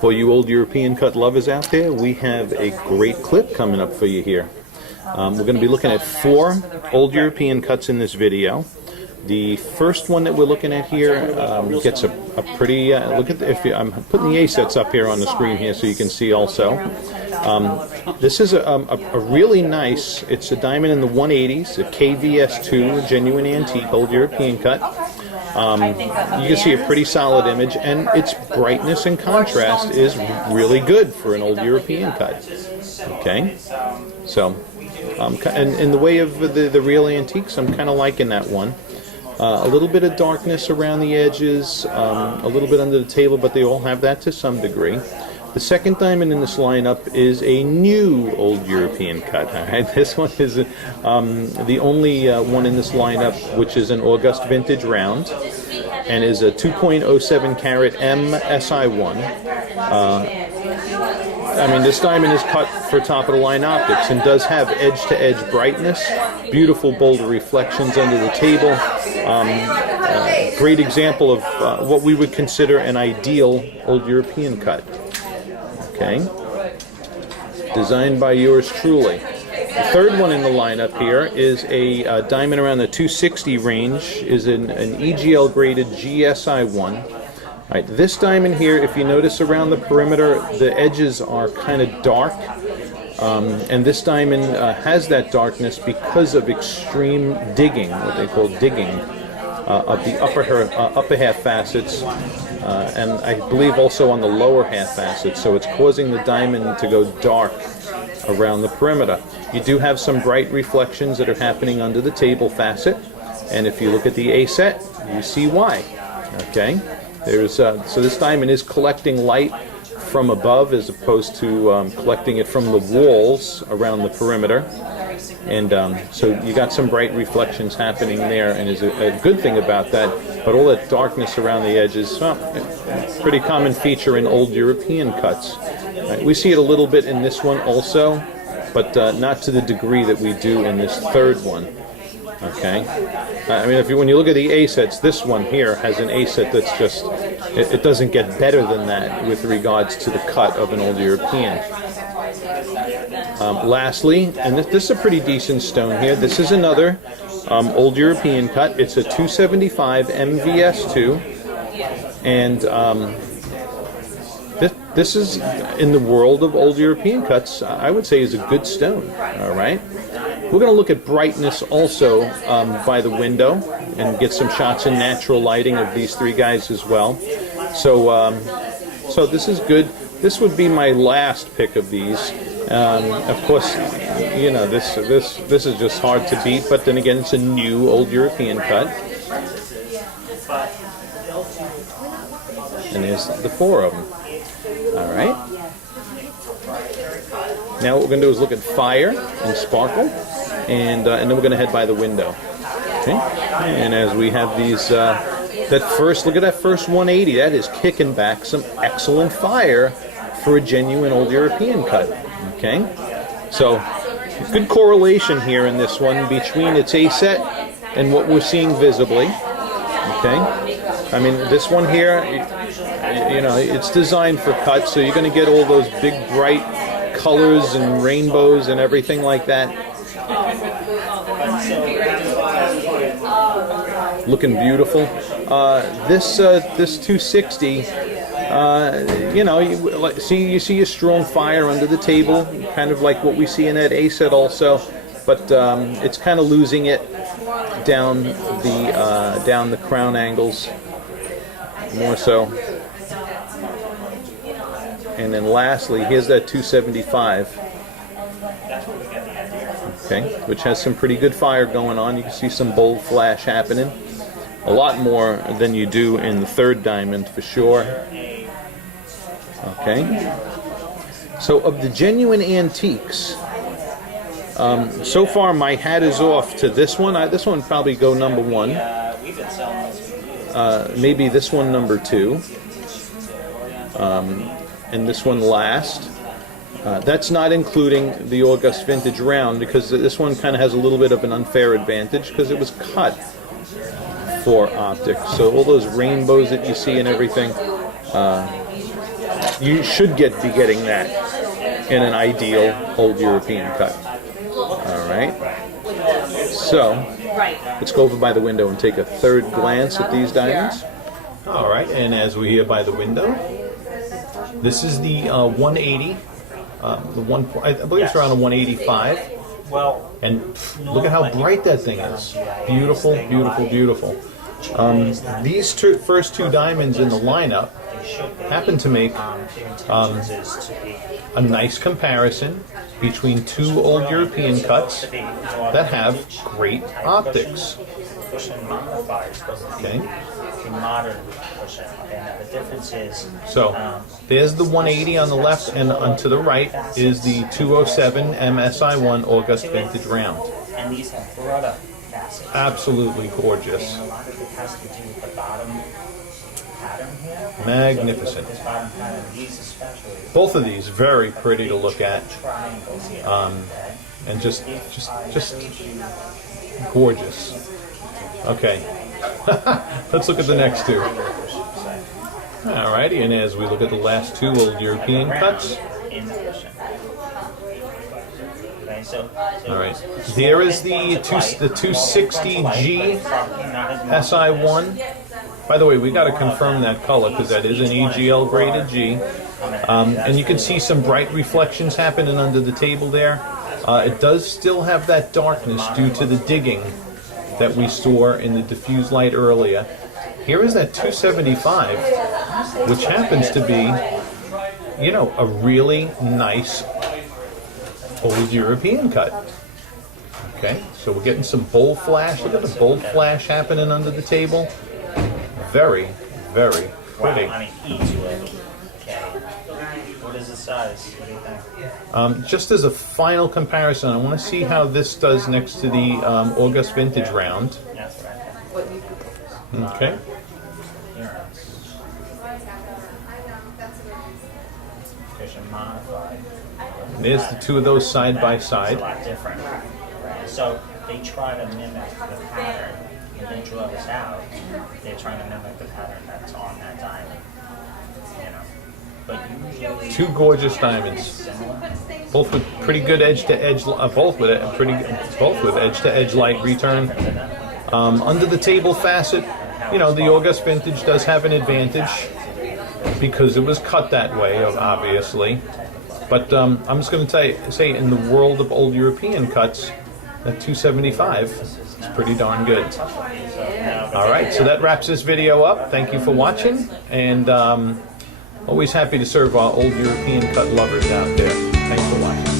For you old European cut lovers out there, we have a great clip coming up for you here. We're going to be looking at 4 old European cuts in this video. The first one that we're looking at here gets a pretty look at I'm putting the ASETs up here on the screen here so you can see also. This is a really nice, it's a diamond in the 180s, a KVS2, genuine antique old European cut. You can see a pretty solid image, and its brightness and contrast is really good for an old European cut. Okay, so and in the way of the real antiques, I'm kind of liking that one. A little bit of darkness around the edges, a little bit under the table, but they all have that to some degree. The second diamond in this lineup is a new old European cut. All right? This one is the only one in this lineup which is an August vintage round, and is a 2.07 carat MSI1. I mean, this diamond is cut for top-of-the-line optics and does have edge-to-edge brightness, beautiful bold reflections under the table. Great example of what we would consider an ideal old European cut. Okay, designed by yours truly. The third one in the lineup here is a diamond around the 260 range, is an EGL graded GSI1. All right, this diamond here, if you notice around the perimeter, the edges are kind of dark, and this diamond has that darkness because of extreme digging, what they call digging, of the upper half facets, and I believe also on the lower half facets, so it's causing the diamond to go dark around the perimeter. You do have some bright reflections that are happening under the table facet, and if you look at the ASET, you see why. Okay, there's so this diamond is collecting light from above as opposed to collecting it from the walls around the perimeter. And so you got some bright reflections happening there, and is a good thing about that. But all that darkness around the edges, well, pretty common feature in old European cuts. Right, we see it a little bit in this one also, but not to the degree that we do in this third one. Okay, I mean, when you look at the ASETs, this one here has an ASET that's just, it doesn't get better than that with regards to the cut of an old European. Lastly, and this is a pretty decent stone here, this is another old European cut. It's a 275 MVS2, and this is, in the world of old European cuts, I would say is a good stone. All right, we're going to look at brightness also by the window and get some shots in natural lighting of these 3 guys as well. So so this is good. This would be my last pick of these. Of course, you know, this is just hard to beat, but then again, it's a new old European cut. And there's the 4 of them. All right. Now what we're going to do is look at fire and sparkle, and then we're going to head by the window. Okay. And as we have these, that first, look at that first 180. That is kicking back some excellent fire for a genuine old European cut. Okay, so good correlation here in this one between its ASET and what we're seeing visibly. Okay, I mean, this one here, you know, it's designed for cuts, so you're going to get all those big bright colors and rainbows and everything like that. Looking beautiful. This 260. You know, you see a strong fire under the table, kind of like what we see in that ASET also, but it's kind of losing it down the crown angles more so. And then lastly, here's that 275. Okay, which has some pretty good fire going on. You can see some bold flash happening. A lot more than you do in the third diamond for sure. Okay, so of the genuine antiques, so far my hat is off to this one. This one probably go number 1. Maybe this one number 2, and this one last. That's not including the August vintage round, because this one kind of has a little bit of an unfair advantage because it was cut for optics. So all those rainbows that you see and everything, you should be getting that in an ideal old European cut. All right. So let's go over by the window and take a third glance at these diamonds. All right, and as we're here by the window, this is the 180. I believe it's around a 185. And look at how bright that thing is. Beautiful, beautiful, beautiful. These first two diamonds in the lineup happen to make a nice comparison between two old European cuts that have great optics. Okay. So there's the 180 on the left, and to the right is the 207 MSI1 August Vintage Round. And these have brother facets. Absolutely gorgeous. And a lot of it has to do with the bottom pattern here. Magnificent. So this bottom pattern, these especially. Both of these very pretty to look at, Triangles here. and just gorgeous. Okay, let's look at the next two. Alrighty, and as we look at the last two old European cuts. All right, there is the 260G SI1. By the way, we got to confirm that color because that is an EGL graded G. And you can see some bright reflections happening under the table there. It does still have that darkness due to the digging that we saw in the diffuse light earlier. Here is that 275, which happens to be, you know, a really nice old European cut. Okay, so we're getting some bold flash. Look at the bold flash happening under the table. Very, very pretty. Wow, I mean, each way. Okay. What is the size? What do you think? Just as a final comparison, I want to see how this does next to the August Vintage Round. That's right. Okay. Modified. There's the two of those side by side. It's a lot different. Right? So they try to mimic the pattern. When they draw this out, they're trying to mimic the pattern that's on that diamond. You know. But usually Two gorgeous diamonds, both with pretty good edge to edge, both with edge to edge light return. Under the table facet, you know, the August Vintage does have an advantage because it was cut that way, obviously. But I'm just going to say, in the world of old European cuts, that 275 is pretty darn good. All right, so that wraps this video up. Thank you for watching, and always happy to serve our old European cut lovers out there. Thanks for watching.